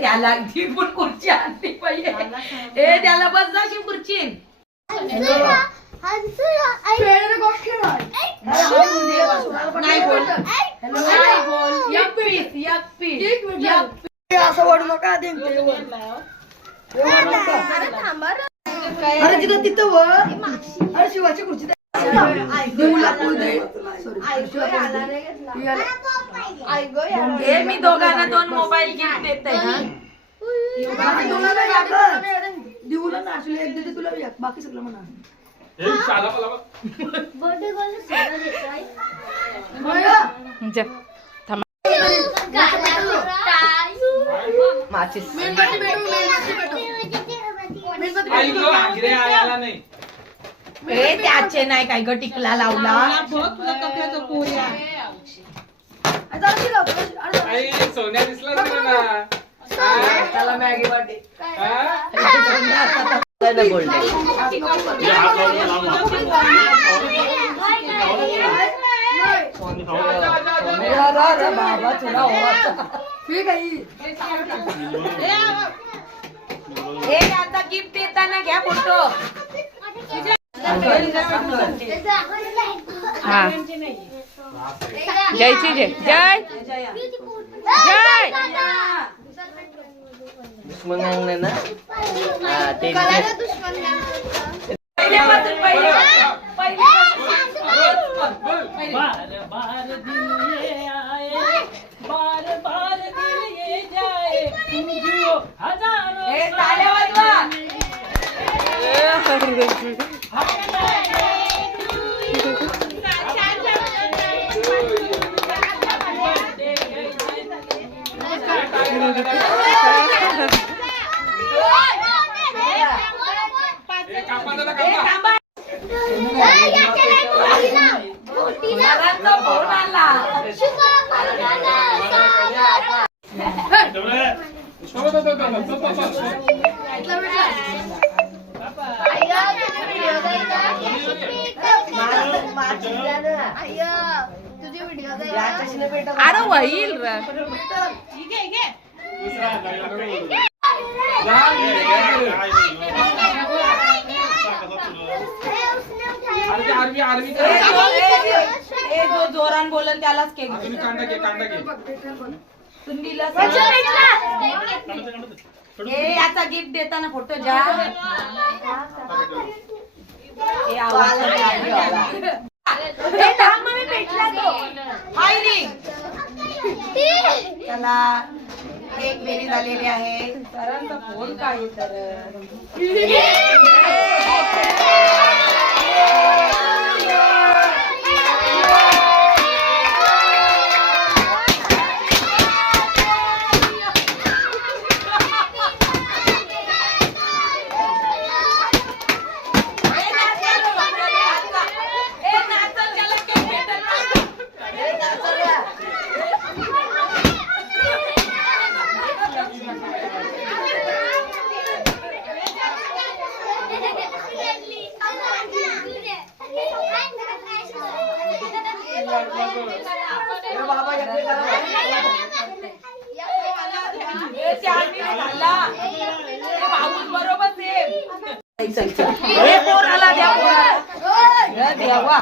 त्याला खुर्ची आणली पाहिजे. त्याला बस जाशी खुर्ची. असं वडू नका. अरे तिथं तिथं वर अरे शिवाची खुर्ची मी दोघांना 2 मोबाईल गिफ्ट देते. तुला बाकी सगळं म्हणा. त्याचे नाही काय ग टिकला लावला. सोन्या दिसला ना त्याला मॅगी वाटे बाबा तुला आता गिफ्ट देताना घ्या फोटो. जयची जय जय जय दुश्मन ना अरे होईल जो जोरान बोलल त्यालाच केक. याचा गिफ्ट देताना फोटो घ्या. त्याला एक बेरी झालेली आहे. सरांचा फोन काय तर बरोबर देवा.